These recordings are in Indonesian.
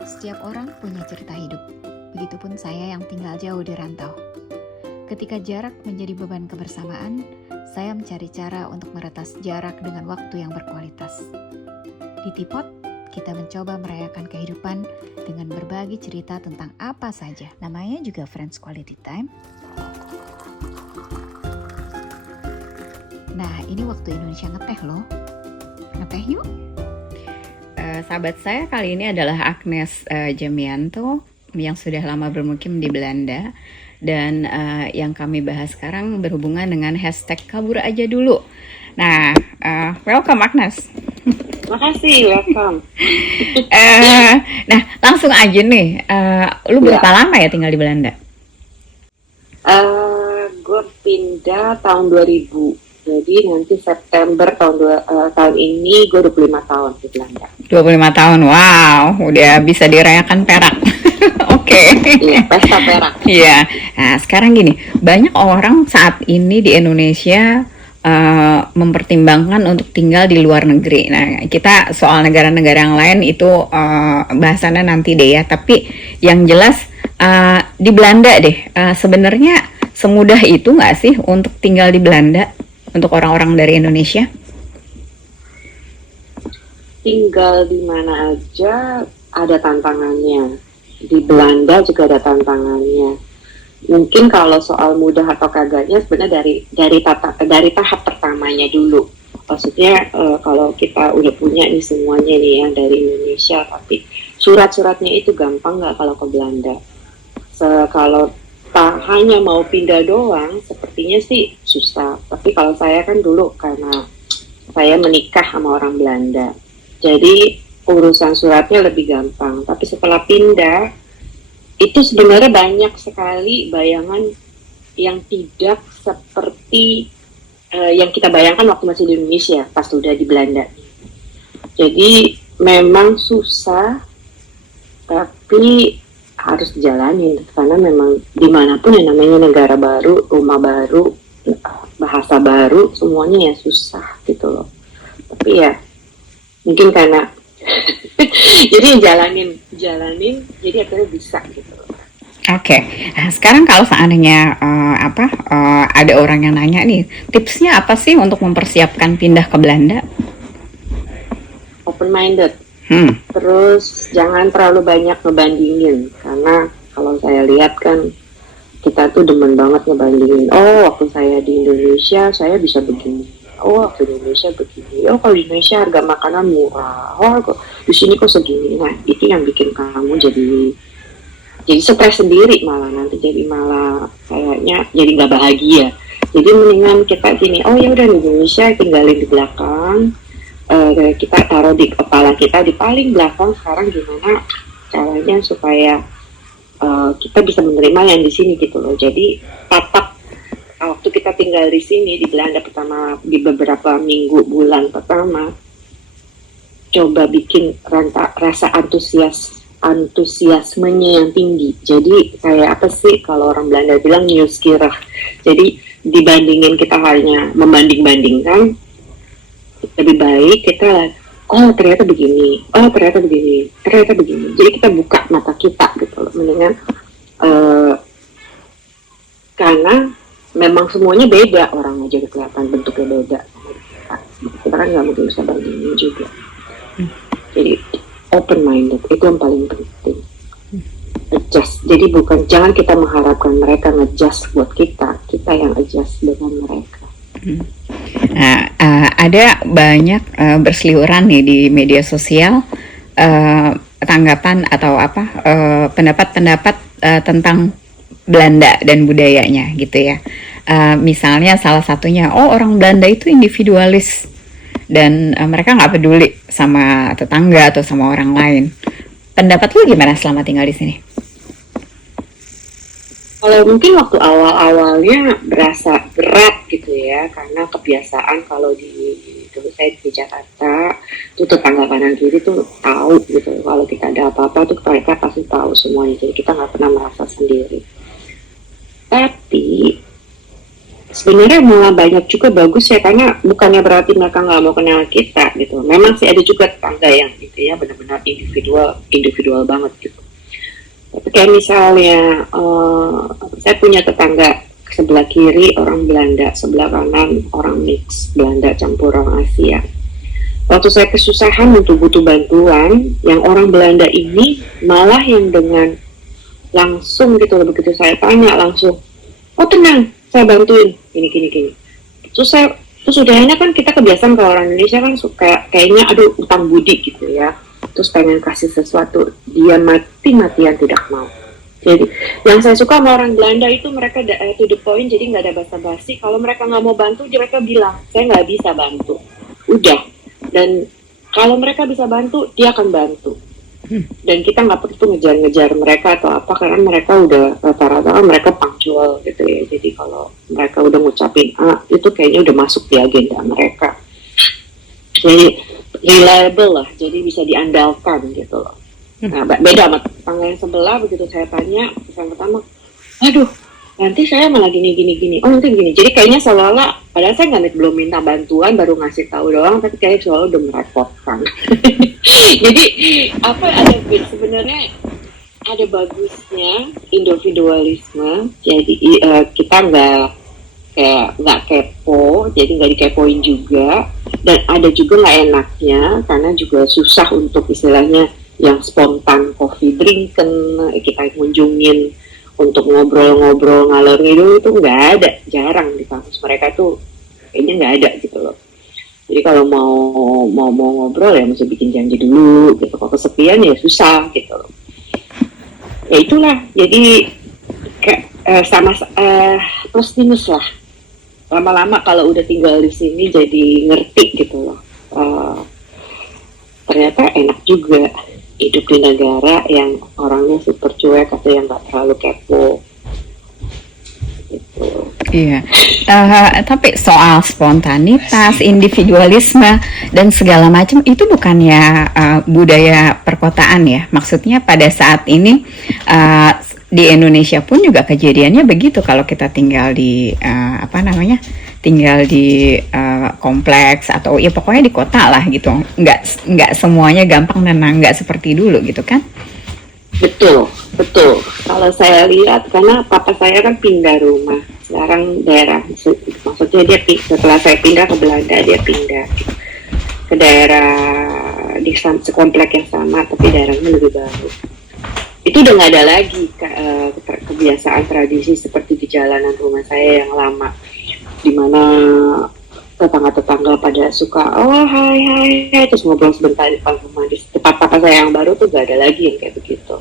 Setiap orang punya cerita hidup, begitupun saya yang tinggal jauh di rantau. Ketika jarak menjadi beban kebersamaan, saya mencari cara untuk meretas jarak dengan waktu yang berkualitas. Di Tipot, kita mencoba merayakan kehidupan dengan berbagi cerita tentang apa saja. Namanya juga Friends Quality Time. Nah, ini waktu Indonesia ngeteh loh. Ngeteh yuk. Sahabat saya kali ini adalah Agnes Jamianto yang sudah lama bermukim di Belanda. Dan yang kami bahas sekarang berhubungan dengan hashtag kabur aja dulu. Nah, welcome Agnes. Makasih, welcome. Nah, langsung aja nih. Lu berapa lama ya tinggal di Belanda? Gue pindah tahun 2000. Jadi nanti September tahun ini gue 25 tahun di Belanda. 25 tahun, wow. Udah bisa dirayakan perak. Oke. Iya, pesta perak. Iya. Nah, sekarang gini. Banyak orang saat ini di Indonesia mempertimbangkan untuk tinggal di luar negeri. Nah, kita soal negara-negara yang lain itu bahasannya nanti deh ya. Tapi yang jelas di Belanda deh, sebenarnya semudah itu nggak sih untuk tinggal di Belanda untuk orang-orang dari Indonesia? Tinggal di mana aja ada tantangannya. Di Belanda juga ada tantangannya. Mungkin kalau soal mudah atau kagaknya sebenarnya dari tahap pertamanya dulu. Maksudnya kalau kita udah punya nih semuanya nih ya dari Indonesia, tapi surat-suratnya itu gampang nggak kalau ke Belanda? Kalau hanya mau pindah doang, sepertinya sih susah. Tapi kalau saya kan dulu karena saya menikah sama orang Belanda, jadi urusan suratnya lebih gampang. Tapi setelah pindah, itu sebenarnya banyak sekali bayangan yang tidak seperti yang kita bayangkan waktu masih di Indonesia, pas sudah di Belanda. Jadi memang susah, tapi harus dijalanin karena memang dimanapun yang namanya negara baru, rumah baru, bahasa baru, semuanya ya susah gitu loh. Tapi ya mungkin karena jadi jalanin, jadi akhirnya bisa gitu loh. Oke. Nah, sekarang kalau seandainya ada orang yang nanya nih, tipsnya apa sih untuk mempersiapkan pindah ke Belanda? Open minded. Terus jangan terlalu banyak ngebandingin, karena kalau saya lihat kan kita tuh demen banget ngebandingin. Oh, waktu saya di Indonesia saya bisa begini. Oh, waktu di Indonesia begini. Oh, kalau di Indonesia harga makanan murah. Oh, kok di sini kok segini. Nah, itu yang bikin kamu jadi stres sendiri, malah nanti jadi malah kayaknya jadi nggak bahagia. Jadi mendingan kita gini. Oh ya udah, di Indonesia tinggalin di belakang. Kita taruh di kepala kita di paling belakang, sekarang gimana caranya supaya kita bisa menerima yang di sini gitu loh. Jadi tatap waktu kita tinggal di sini di Belanda pertama, di beberapa minggu bulan pertama, coba bikin rasa antusiasmenya yang tinggi. Jadi kayak apa sih kalau orang Belanda bilang nieuwsgierig. Jadi dibandingin kita hanya membanding-bandingkan, lebih baik kita ternyata begini, ternyata begini. Jadi kita buka mata kita gitu loh, mendingan karena memang semuanya beda, orang aja kelihatan bentuknya beda. Kita kan nggak mungkin bisa bandingin juga. Jadi open minded itu yang paling penting. Adjust. Jadi jangan kita mengharapkan mereka ngejust buat kita yang adjust dengan mereka. Nah, ada banyak berseliweran nih di media sosial tanggapan atau pendapat-pendapat tentang Belanda dan budayanya gitu ya. Misalnya salah satunya, orang Belanda itu individualis dan mereka nggak peduli sama tetangga atau sama orang lain. Pendapat lu gimana selama tinggal di sini? Kalau mungkin waktu awal-awalnya berasa berat gitu ya, karena kebiasaan kalau dulu saya di Jakarta, tuh tetangga kanan kiri tuh tahu gitu. Kalau kita ada apa-apa tuh mereka pasti tahu semuanya, jadi kita nggak pernah merasa sendiri. Tapi sebenarnya malah banyak juga bagus ya, karena bukannya berarti mereka nggak mau kenal kita gitu. Memang sih ada juga tetangga yang gitu ya benar-benar individual banget gitu. Tapi kayak misalnya saya punya tetangga sebelah kiri orang Belanda, sebelah kanan orang mix Belanda campur orang Asia. Waktu saya kesusahan untuk butuh bantuan, yang orang Belanda ini malah yang dengan langsung gitu loh, begitu saya tanya langsung, oh tenang, saya bantuin, gini. Terus udahnya kan kita kebiasaan kalau orang Indonesia kan suka kayaknya aduh utang budi gitu ya. Terus pengen kasih sesuatu, dia mati-matian tidak mau. Jadi yang saya suka sama orang Belanda itu mereka to the point, jadi nggak ada basa-basi. Kalau mereka nggak mau bantu, mereka bilang saya nggak bisa bantu. Udah. Dan kalau mereka bisa bantu, dia akan bantu. Dan kita nggak perlu ngejar-ngejar mereka atau apa, karena mereka udah rata-rata kan mereka punctual gitu ya. Jadi kalau mereka udah ngucapin itu kayaknya udah masuk di agenda mereka. Jadi reliable lah, jadi bisa diandalkan gitu loh. Nah, beda sama tetangga yang sebelah, begitu saya tanya, yang pertama, aduh, nanti saya malah gini, oh nanti gini. Jadi kayaknya seolah-olah, padahal saya belum minta bantuan, baru ngasih tahu doang, tapi kayaknya selalu udah merepotkan. Jadi apa ada sebenarnya ada bagusnya individualisme. Jadi kita nggak kepo, jadi nggak dikepoin juga. Dan ada juga nggak enaknya karena juga susah untuk istilahnya yang spontan coffee drinken kita kunjungin untuk ngobrol-ngobrol ngalor ngidul itu nggak ada, jarang di kampus mereka tuh kayaknya nggak ada gitu loh. Jadi kalau mau ngobrol ya mesti bikin janji dulu gitu. Kalau kesepian ya susah gitu loh. Ya itulah. Jadi sama plus minus lah. Lama-lama kalau udah tinggal di sini jadi ngerti gitu loh. Ternyata enak juga hidup di negara yang orangnya super cuek atau yang nggak terlalu kepo. Gitu. Iya, tapi soal spontanitas, individualisme dan segala macam itu bukannya budaya perkotaan ya? Maksudnya pada saat ini di Indonesia pun juga kejadiannya begitu. Kalau kita tinggal di tinggal di kompleks atau ya pokoknya di kota lah gitu, nggak semuanya gampang tenang, nggak seperti dulu gitu kan? Betul. Kalau saya lihat, karena papa saya kan pindah rumah, sekarang daerah, maksudnya dia setelah saya pindah ke Belanda, dia pindah ke daerah di sekomplek yang sama, tapi daerahnya lebih baru. Itu udah nggak ada lagi kebiasaan tradisi seperti di jalanan rumah saya yang lama, di mana tetangga-tetangga pada suka hai terus ngobrol sebentar di depan rumah. Di tempat papa saya yang baru tuh gak ada lagi yang kayak begitu.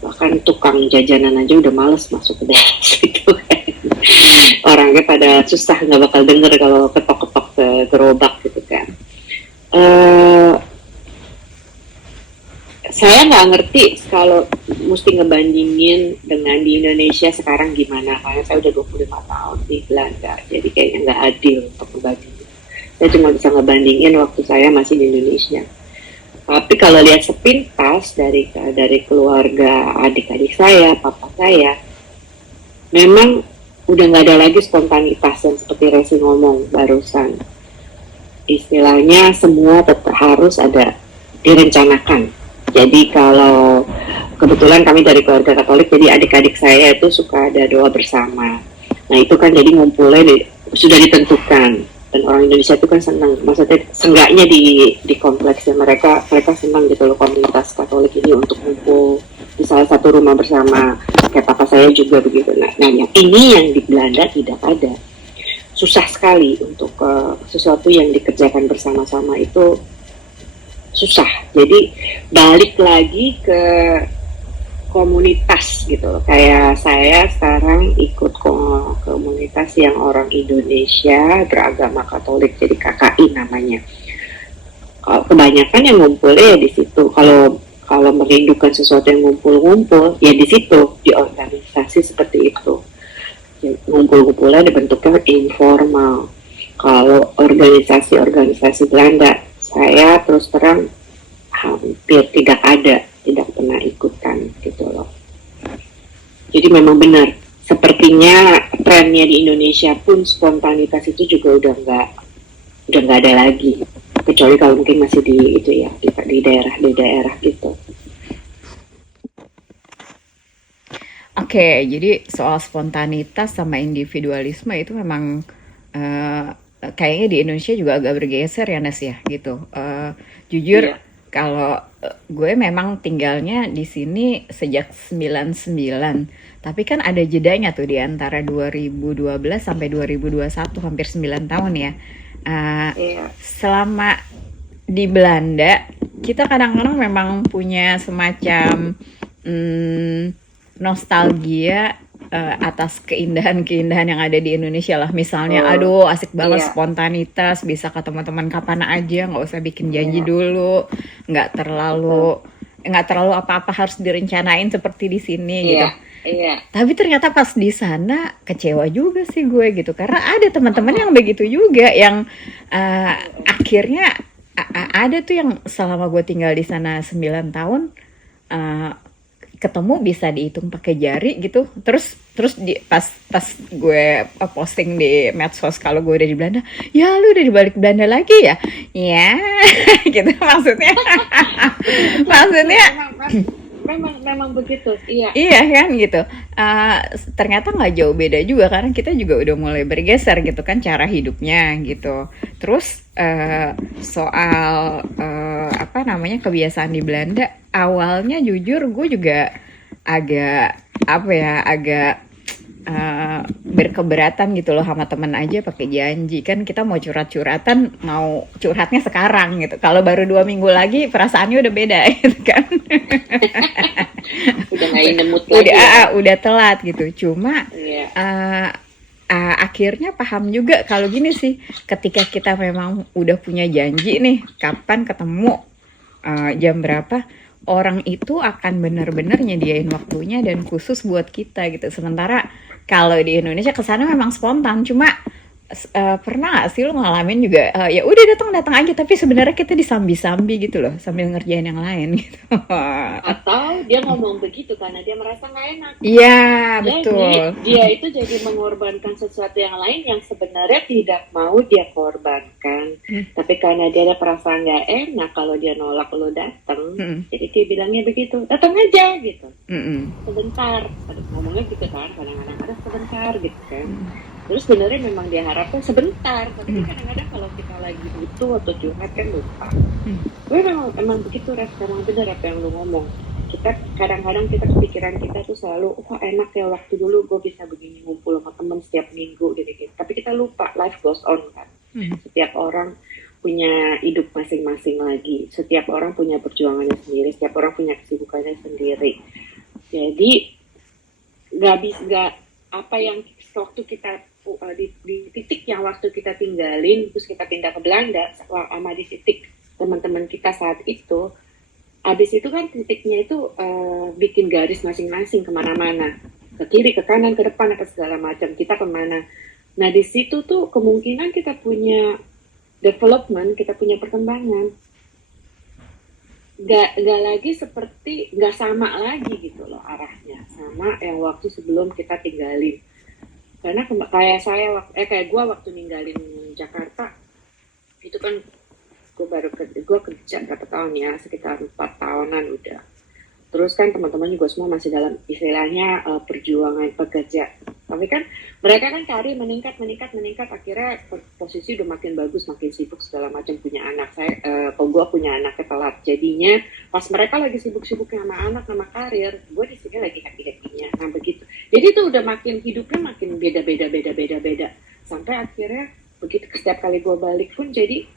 Bahkan tukang jajanan aja udah males masuk ke daerah situ kan. Orangnya pada susah, nggak bakal denger kalau ketok-ketok ke gerobak gitu kan. Saya nggak ngerti kalau mesti ngebandingin dengan di Indonesia sekarang gimana, karena saya udah 25 tahun di Belanda, jadi kayaknya nggak adil untuk ngebandingin. Saya cuma bisa ngebandingin waktu saya masih di Indonesia. Tapi kalau lihat sepintas dari keluarga adik-adik saya, papa saya, memang udah nggak ada lagi spontanitas yang seperti Resi ngomong barusan. Istilahnya semua tetap harus ada direncanakan. Jadi kalau kebetulan kami dari keluarga Katolik, jadi adik-adik saya itu suka ada doa bersama. Nah itu kan jadi ngumpulnya sudah ditentukan. Dan orang Indonesia itu kan senang, maksudnya seenggaknya di kompleksnya mereka senang gitu loh, komunitas Katolik ini untuk ngumpul di salah satu rumah bersama. Kayak papa saya juga begitu. Nah yang ini yang di Belanda tidak ada. Susah sekali untuk sesuatu yang dikerjakan bersama-sama itu susah. Jadi balik lagi ke komunitas gitu. Kayak saya sekarang ikut komunitas yang orang Indonesia beragama Katolik, jadi KKI namanya. Kebanyakan yang ngumpulnya ya di situ. Kalau merindukan sesuatu yang ngumpul-ngumpul ya di situ, di organisasi seperti itu. Ngumpul-ngumpulnya dibentuknya informal. Kalau organisasi Belanda, saya terus terang hampir tidak pernah ikutan gitu loh. Jadi memang benar sepertinya trennya di Indonesia pun spontanitas itu juga udah nggak ada lagi, kecuali kalau mungkin masih di itu ya, di daerah gitu. Oke, jadi soal spontanitas sama individualisme itu memang eh, kayaknya di Indonesia juga agak bergeser ya Nes ya gitu. Jujur Iya, kalau gue memang tinggalnya di sini sejak 99, tapi kan ada jedanya tuh di antara 2012 sampai 2021 hampir 9 tahun ya. Eh, iya, Selama di Belanda kita kadang-kadang memang punya semacam hmm, nostalgia atas keindahan-keindahan yang ada di Indonesia lah. Misalnya, betul. aduh asik banget Iya, spontanitas, bisa ketemu teman kapan aja, nggak usah bikin janji iya, dulu, nggak betul. terlalu nggak terlalu apa-apa harus direncanain seperti di sini gitu. Iya, iya, Tapi ternyata pas di sana kecewa juga sih gue gitu, karena ada teman-teman oh, yang begitu juga, yang oh, oh. akhirnya ada tuh yang selama gue tinggal di sana 9 tahun uh, ketemu bisa dihitung pakai jari gitu. Terus terus pas pas gue posting di medsos kalau gue udah di Belanda, ya lu udah di balik Belanda lagi ya, ya gitu maksudnya. Betul, betul. Maksudnya Memang begitu. Iya, iya kan gitu. Uh, Ternyata nggak jauh beda juga karena kita juga udah mulai bergeser gitu kan cara hidupnya gitu. Terus soal apa namanya kebiasaan di Belanda, awalnya jujur gue juga agak apa ya, agak berkeberatan gitu loh sama temen aja pakai janji. Kan kita mau curhat-curhatan, mau curhatnya sekarang gitu. Kalau baru 2 minggu lagi perasaannya udah beda gitu kan. udah nggak in the mood lagi ya. Udah telat gitu. Cuma Iya, uh, akhirnya paham juga kalau gini sih, ketika kita memang udah punya janji nih kapan ketemu, jam berapa, orang itu akan benar-benar nyediain waktunya dan khusus buat kita gitu. Sementara kalau di Indonesia kesana memang spontan, cuma pernah gak sih lo ngalamin juga, ya udah datang-datang aja tapi sebenarnya kita disambi-sambi gitu loh sambil ngerjain yang lain gitu. atau dia ngomong begitu karena dia merasa nggak enak. Iya, Jadi betul. dia itu jadi mengorbankan sesuatu yang lain yang sebenarnya tidak mau dia korbankan. Hmm, Tapi karena dia ada perasaan nggak enak kalau dia nolak lo datang, hmm, jadi dia bilangnya begitu, datang aja gitu, hmm, hmm, sebentar. Aduh, ngomongnya gitu kan, kadang-kadang ada sebentar gitu kan. Terus sebenarnya memang dia harapkan sebentar, tapi hmm, kadang-kadang kalau kita lagi butuh atau curhat kan lupa. hmm, Gue emang begitu, Res, memang benar apa yang lu ngomong. Kita kadang-kadang kita pikiran kita tuh selalu, wah enak ya waktu dulu gue bisa begini ngumpul sama temen setiap minggu gitu. Tapi kita lupa life goes on kan. hmm, Setiap orang punya hidup masing-masing lagi. Setiap orang punya perjuangannya sendiri. Setiap orang punya kesibukannya sendiri. Jadi nggak apa yang waktu kita di titik yang waktu kita tinggalin terus kita pindah ke Belanda sama di titik teman-teman kita saat itu, habis itu kan titiknya itu bikin garis masing-masing kemana-mana, ke kiri, ke kanan, ke depan, apa segala macam, kita kemana. Nah di situ tuh kemungkinan kita punya development, kita punya perkembangan, nggak lagi seperti, nggak sama lagi gitu loh arahnya sama yang waktu sebelum kita tinggalin. Karena kayak gue waktu ninggalin Jakarta itu kan gue kerja berapa tahun ya, sekitar 4 tahunan udah. Terus kan teman-teman juga semua masih dalam istilahnya perjuangan pekerja. Tapi kan mereka kan karir meningkat, akhirnya posisi udah makin bagus, makin sibuk segala macam, punya anak. Kalau gue punya anaknya telat, jadinya pas mereka lagi sibuk-sibuknya sama anak, sama karir, gue di sini lagi happy-happynya. Nah begitu. Jadi itu udah makin hidupnya makin beda. Sampai akhirnya begitu setiap kali gue balik pun jadi,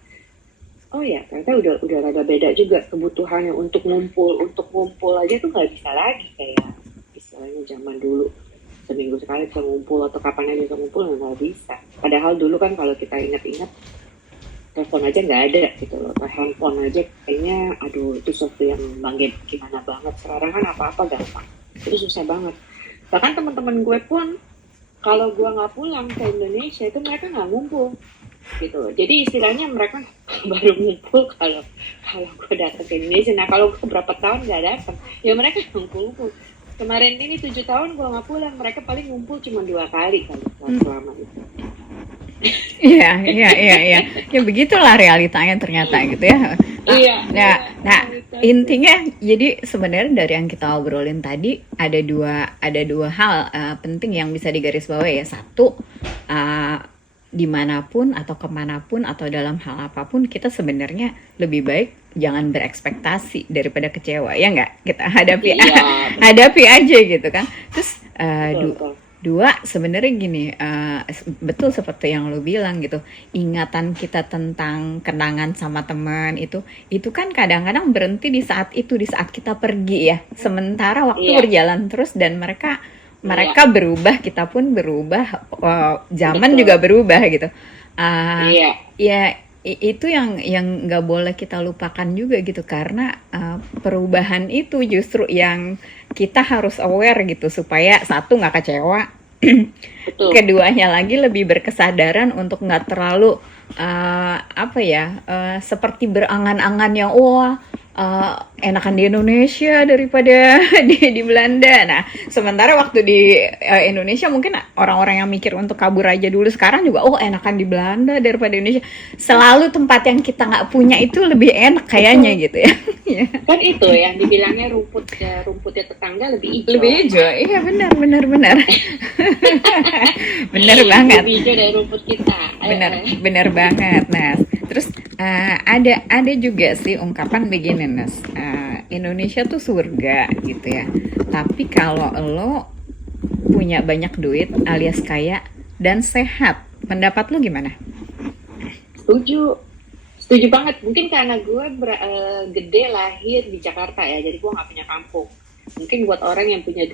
oh ya ternyata udah rada beda juga kebutuhannya untuk ngumpul aja tuh nggak bisa lagi kayak istilahnya zaman dulu seminggu sekali bisa ngumpul atau kapan aja bisa ngumpul, nggak bisa. Padahal dulu kan kalau kita ingat-ingat telepon aja nggak ada gitu loh, handphone aja kayaknya aduh itu sesuatu yang bangga gimana banget. Sekarang kan apa-apa gampang, itu susah banget. Bahkan teman-teman gue pun kalau gue nggak pulang ke Indonesia itu mereka nggak ngumpul gitu. Jadi istilahnya mereka baru ngumpul kalau gue datang ke Indonesia. Nah kalau gue berapa tahun nggak datang, ya mereka ngumpul. Kemarin ini 7 tahun gue nggak pulang, mereka paling ngumpul cuma 2 kali kali selama itu. Iya, iya, iya, iya. Ya begitulah realitanya ternyata gitu ya. Iya, Nah, nah realitasnya. intinya jadi sebenarnya dari yang kita obrolin tadi ada dua hal penting yang bisa digarisbawahi ya. Satu, uh, dimanapun atau kemanapun atau dalam hal apapun kita sebenarnya lebih baik jangan berekspektasi daripada kecewa ya nggak, kita hadapi Iya, hadapi aja gitu kan. Terus betul, betul. dua sebenarnya gini, betul seperti yang lo bilang gitu, ingatan kita tentang kenangan sama teman itu kan kadang-kadang berhenti di saat itu, di saat kita pergi ya, sementara waktu Iya, berjalan terus dan mereka iya, mereka berubah, kita pun berubah, zaman betul. juga berubah gitu. Iya, Ya itu yang nggak boleh kita lupakan juga gitu, karena perubahan itu justru yang kita harus aware gitu supaya satu nggak kecewa, betul. keduanya lagi lebih berkesadaran untuk nggak terlalu apa ya, seperti berangan-angan yang wah, enakan di Indonesia daripada di Belanda. Nah, sementara waktu di Indonesia mungkin orang-orang yang mikir untuk kabur aja dulu, sekarang juga oh enakan di Belanda daripada Indonesia. Selalu tempat yang kita nggak punya itu lebih enak kayaknya Betul. gitu ya. Kan itu yang dibilangnya rumputnya tetangga lebih hijau. Lebih hijau, iya benar benar benar. Benar banget. Lebih hijau dari rumput kita. Benar benar banget. Nah, terus ada juga sih ungkapan begini Nas, Indonesia tuh surga gitu ya, tapi kalau lo punya banyak duit alias kaya dan sehat, pendapat lo gimana? Setuju. Setuju banget. Mungkin karena gue gede lahir di Jakarta ya, jadi gue nggak punya kampung. Mungkin buat orang yang punya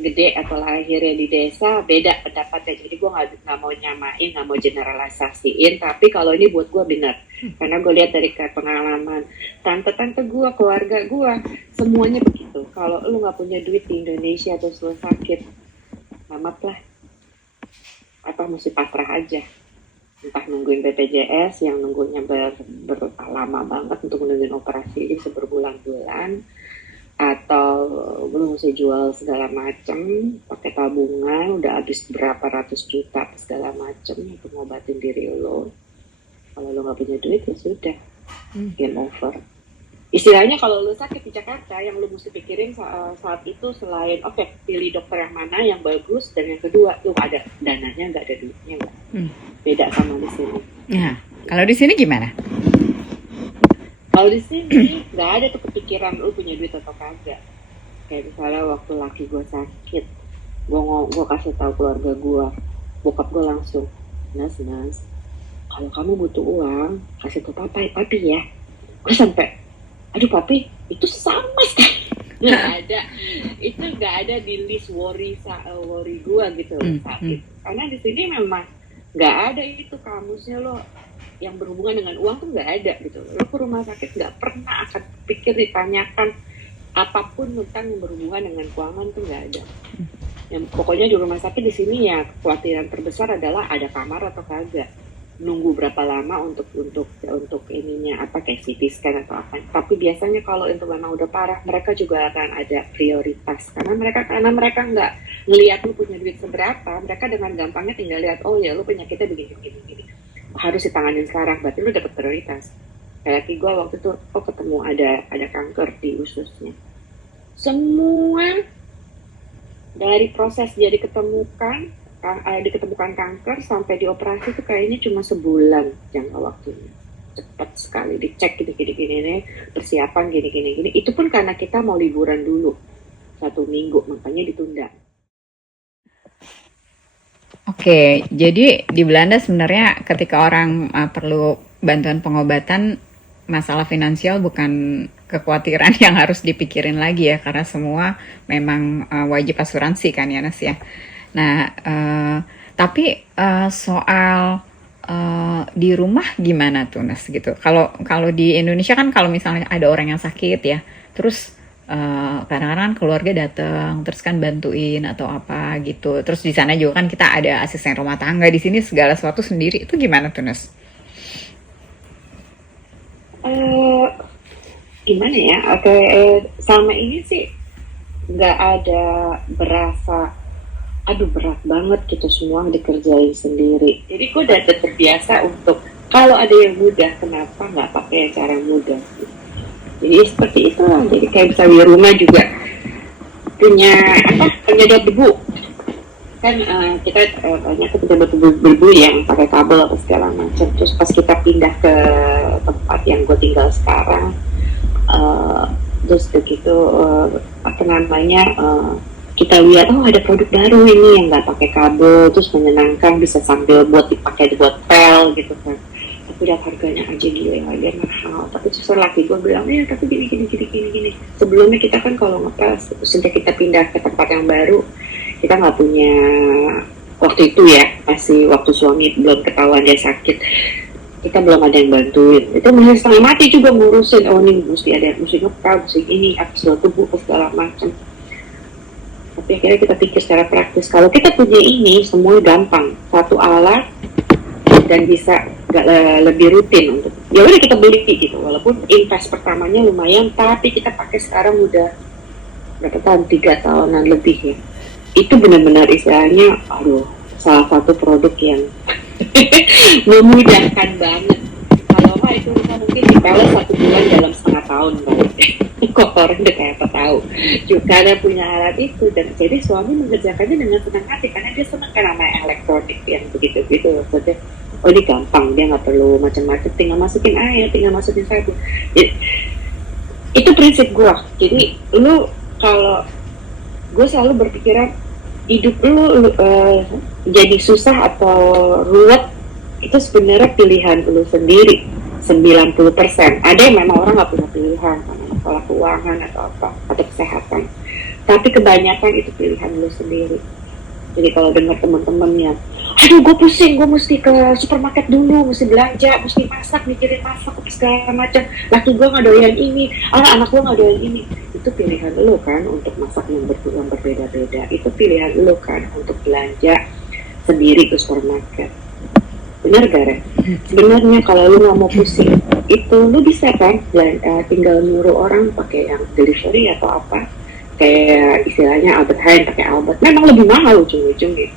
gede atau lahirnya di desa beda pendapatnya. Jadi gue nggak mau nyamain, nggak mau generalisasiin. Tapi kalau ini buat gue benar, karena gue lihat dari pengalaman tante-tante gue, keluarga gue, semuanya begitu. Kalau lu nggak punya duit di Indonesia atau lu sakit, amat lah. Apa mesti pasrah aja. Entah nungguin BPJS yang nunggunya lama banget untuk nungguin operasi ini berbulan-bulan, atau belum mesti jual segala macem pakai tabungan udah habis berapa ratus juta segala macem untuk ngobatin diri lo. Kalau lo nggak punya duit ya sudah, game over. Istilahnya kalau lo sakit di Jakarta, yang lo mesti pikirin saat itu selain pilih dokter yang mana yang bagus, dan yang kedua lo ada dananya nggak, ada duitnya nggak. Beda sama di sini. Nah, kalau di sini gimana? Kalau di sini nggak ada tuh kepikiran lu punya duit atau kagak. Kayak misalnya waktu laki gue sakit, gue kasih tahu keluarga gue, bokap gue langsung, Nas, kalau kamu butuh uang, kasih tahu papi ya. Gue sampai, aduh papi, itu sama sekali nggak ada, itu nggak ada di list worry gue gitu saat itu. Karena di sini memang nggak ada itu kamusnya lo yang berhubungan dengan uang tuh nggak ada gitu. Lo ke rumah sakit nggak pernah akan pikir ditanyakan apapun tentang yang berhubungan dengan keuangan tuh nggak ada. Yang pokoknya di rumah sakit di sini ya kekhawatiran terbesar adalah ada kamar atau kagak, nunggu berapa lama untuk ininya apa kayak CT scan atau apa. Tapi biasanya kalau itu memang udah parah, mereka juga akan ada prioritas karena mereka nggak ngelihat lu punya duit seberapa, mereka dengan gampangnya tinggal lihat oh ya lu penyakitnya begini harus ditanganin sekarang, berarti lu dapat prioritas. Kayak gue waktu itu ketemu ada kanker di ususnya, semua dari proses dia diketemukan kanker sampai dioperasi itu kayaknya cuma sebulan jangka waktunya, cepat sekali. Dicek gini persiapan gini itu pun karena kita mau liburan dulu 1 minggu, makanya ditunda. Oke, jadi di Belanda sebenarnya ketika orang perlu bantuan pengobatan, masalah finansial bukan kekhawatiran yang harus dipikirin lagi ya, karena semua memang wajib asuransi kan ya Nas ya. Nah, tapi soal di rumah gimana tuh Nas gitu? Kalau di Indonesia kan kalau misalnya ada orang yang sakit ya, terus kadang-kadang keluarga datang terus kan bantuin atau apa gitu. Terus di sana juga kan kita ada asisten rumah tangga. Di sini segala sesuatu sendiri, itu gimana tuh Nas? Gimana ya? Sama ini sih nggak ada berasa aduh berat banget gitu semua dikerjain sendiri. Jadi gue udah terbiasa untuk kalau ada yang mudah kenapa nggak pakai cara mudah. Jadi seperti itulah. Jadi kayak bisa di rumah juga punya apa penyedot debu kan kita banyak penyedot debu yang pakai kabel atau segala macam. Terus pas kita pindah ke tempat yang gue tinggal sekarang, uh, terus begitu apa namanya kita lihat oh ada produk baru ini yang nggak pakai kabel terus menyenangkan bisa sambil buat dipakai buat pel gitu kan tapi lihat harganya aja gila harganya mahal tapi terus laki gue bilang ya tapi gini sebelumnya kita kan kalau ngepel sejak kita pindah ke tempat yang baru kita nggak punya waktu itu ya masih waktu suami belum ketahuan dia sakit kita belum ada yang bantuin itu masih setengah mati juga ngurusin oh ini mesti ada mesti ngepel mesti ini aksil tubuh segala macam tapi akhirnya kita pikir secara praktis kalau kita punya ini semua gampang satu alat dan bisa gak lebih rutin untuk ya udah kita beli gitu walaupun invest pertamanya lumayan tapi kita pakai sekarang udah berapa tahun 3 tahunan lebih ya itu benar-benar istilahnya aduh salah satu produk yang memudahkan banget kalau mah itu bisa mungkin dipeles 1 bulan dalam setengah tahun kali kok orang udah kayak apa tahu juga ada punya alat itu dan jadi suami mengerjakannya dengan senang hati karena dia senang kan sama elektronik yang begitu-gitu maksudnya oh ini gampang dia nggak perlu macam-macam tinggal masukin air tinggal masukin sabun jadi, itu prinsip gue jadi lu kalau gue selalu berpikiran hidup lu jadi susah atau ruwet itu sebenarnya pilihan lu sendiri 90%. Ada yang memang orang nggak punya pilihan karena masalah keuangan atau apa atau kesehatan. Tapi kebanyakan itu pilihan lu sendiri. Jadi kalau dengar teman-teman yang, aduh gue pusing, gue mesti ke supermarket dulu, mesti belanja, mesti masak, mikirin masak, segala macam. Laki gue nggak doyan ini, anak gue nggak doyan ini. Itu pilihan lu kan untuk masak yang berbeda-beda. Itu pilihan lu kan untuk belanja sendiri ke supermarket. Benar gak Ren? Sebenarnya kalau lu nggak mau pusing itu lu bisa kan tinggal nyuruh orang pakai yang delivery atau apa kayak istilahnya Albert Heijn pakai Albert memang lebih mahal ujung-ujungnya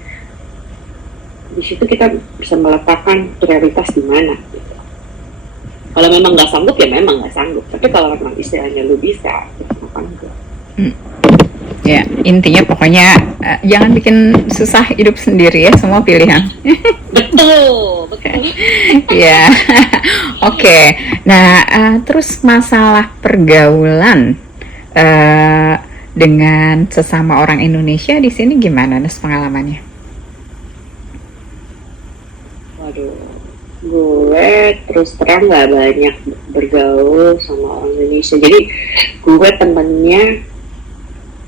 di situ kita bisa meletakkan prioritas di mana gitu. Kalau memang nggak sanggup ya memang nggak sanggup tapi kalau memang istilahnya lu bisa kenapa enggak Ya, intinya pokoknya jangan bikin susah hidup sendiri ya, semua pilihan. betul betul Ya, oke. Nah, terus masalah pergaulan eh, dengan sesama orang Indonesia di sini gimana, Nes, pengalamannya? waduh gue terus terang nggak banyak bergaul sama orang Indonesia jadi gue temennya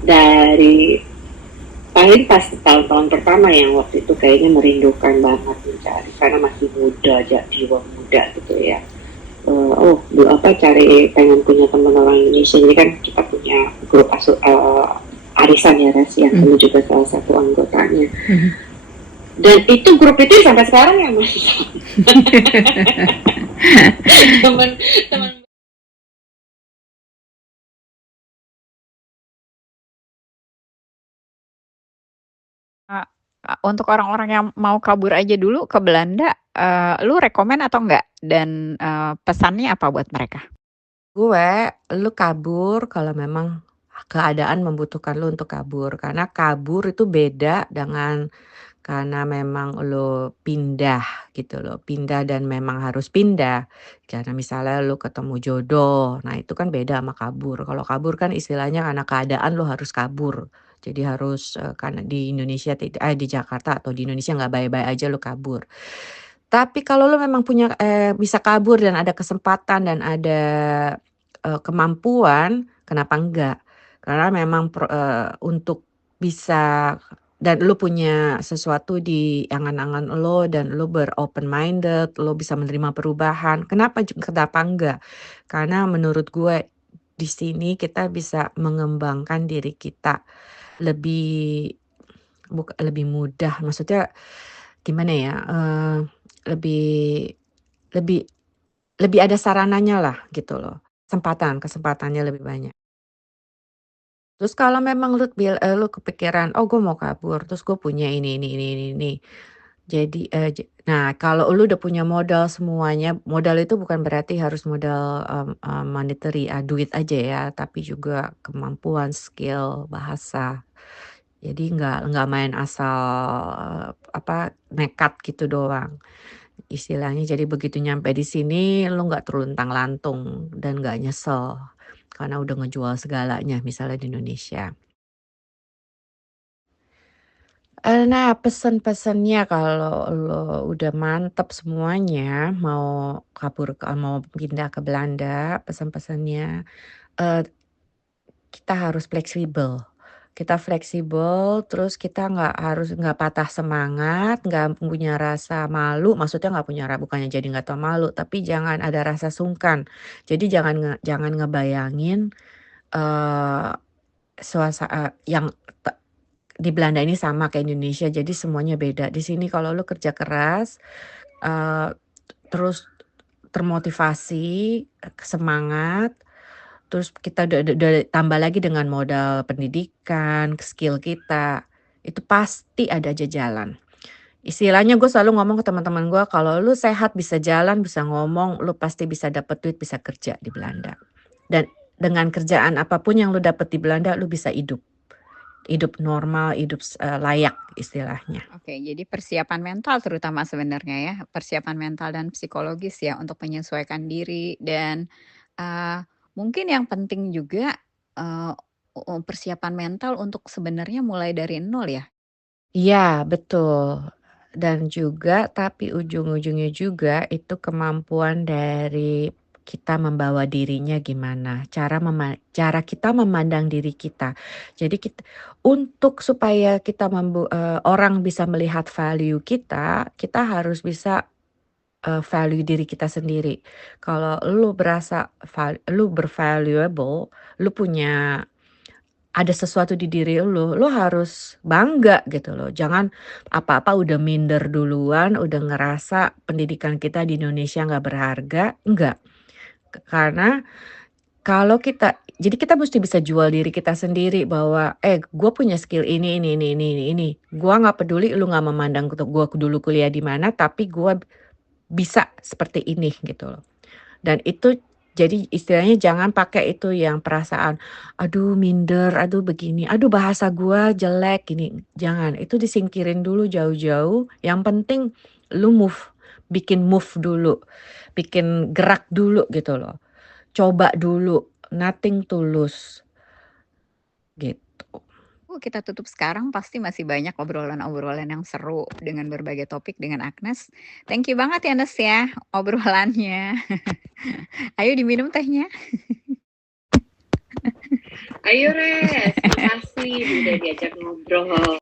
dari paling pas tahun-tahun pertama yang waktu itu kayaknya merindukan banget mencari karena masih muda aja jiwa muda gitu ya oh dulu apa cari pengen punya teman orang Indonesia jadi kan kita punya grup arisan ya Res yang Hmm. dulu juga salah satu anggotanya dan itu grup itu sampai sekarang yang masih teman-teman Uh, untuk orang-orang yang mau kabur aja dulu ke Belanda, lu rekomen atau enggak? Dan pesannya apa buat mereka? Gue, lu kabur kalau memang keadaan membutuhkan lu untuk kabur. Karena kabur itu beda dengan karena memang lu pindah gitu loh. Pindah dan memang harus pindah. Karena misalnya lu ketemu jodoh. Nah itu kan beda sama kabur. Kalau kabur kan istilahnya karena keadaan lu harus kabur. Jadi harus karena di Indonesia di Jakarta atau di Indonesia nggak baik-baik aja lu kabur. Tapi kalau lu memang punya bisa kabur dan ada kesempatan dan ada kemampuan, kenapa enggak? Karena memang untuk bisa dan lu punya sesuatu di angan-angan lo dan lu ber-open minded, lo bisa menerima perubahan, kenapa enggak? Karena menurut gue di sini kita bisa mengembangkan diri kita lebih lebih mudah, maksudnya gimana ya, lebih lebih lebih ada sarananya lah gitu loh, kesempatannya lebih banyak. Terus kalau memang lu kepikiran, "Oh gue mau kabur, terus gue punya ini." Jadi, nah kalau lu udah punya modal semuanya, modal itu bukan berarti harus modal, monetary, duit aja ya, tapi juga kemampuan, skill, bahasa. Jadi nggak main asal, nekat gitu doang. Istilahnya jadi begitu nyampe di sini lu nggak terluntang-lantung dan nggak nyesel, karena udah ngejual segalanya misalnya di Indonesia. Nah, pesan-pesannya kalau lo udah mantap semuanya, mau pindah ke Belanda, pesan-pesannya, eee, kita harus fleksibel. Kita fleksibel, terus kita nggak patah semangat, nggak punya rasa malu, maksudnya nggak punya bukannya jadi nggak tahu malu, tapi jangan ada rasa sungkan. Jadi jangan ngebayangin, eee, yang di Belanda ini sama kayak Indonesia, jadi semuanya beda. Di sini kalau lu kerja keras, eee, terus termotivasi, semangat, terus kita udah tambah lagi dengan modal pendidikan, skill kita, itu pasti ada aja jalan. Istilahnya gue selalu ngomong ke teman-teman gue, "Kalau lu sehat, bisa jalan, bisa ngomong, lu pasti bisa dapet duit, bisa kerja di Belanda." Dan dengan kerjaan apapun yang lu dapet di Belanda, lu bisa hidup. Hidup normal, layak istilahnya. Oke, jadi persiapan mental terutama sebenarnya ya, persiapan mental dan psikologis ya untuk menyesuaikan diri dan, eee, mungkin yang penting juga, eee, persiapan mental untuk sebenarnya mulai dari nol ya? Iya, betul. Dan juga tapi ujung-ujungnya juga itu kemampuan dari kita membawa dirinya gimana, cara kita memandang diri kita. Jadi untuk supaya orang bisa melihat value kita, kita harus bisa, value diri kita sendiri. Kalau lu berasa lu bervaluable, lu punya ada sesuatu di diri lu harus bangga gitu loh. Jangan apa-apa udah minder duluan, udah ngerasa pendidikan kita di Indonesia nggak berharga, enggak. Karena kalau jadi kita mesti bisa jual diri kita sendiri bahwa, gue punya skill ini. Gua nggak peduli lu nggak memandang gue dulu kuliah di mana, tapi gue bisa seperti ini gitu loh. Dan itu jadi istilahnya jangan pakai itu yang perasaan, "Aduh minder, aduh begini, aduh bahasa gua jelek gini." Jangan, itu disingkirin dulu jauh-jauh, yang penting lu bikin move dulu, bikin gerak dulu gitu loh. Coba dulu, nothing to lose, gitu. Kita tutup sekarang pasti masih banyak obrolan-obrolan yang seru dengan berbagai topik dengan Agnes. Thank you banget ya, Nes, ya obrolannya. Ayo diminum tehnya. Ayo Res, makasih udah diajak ngobrol.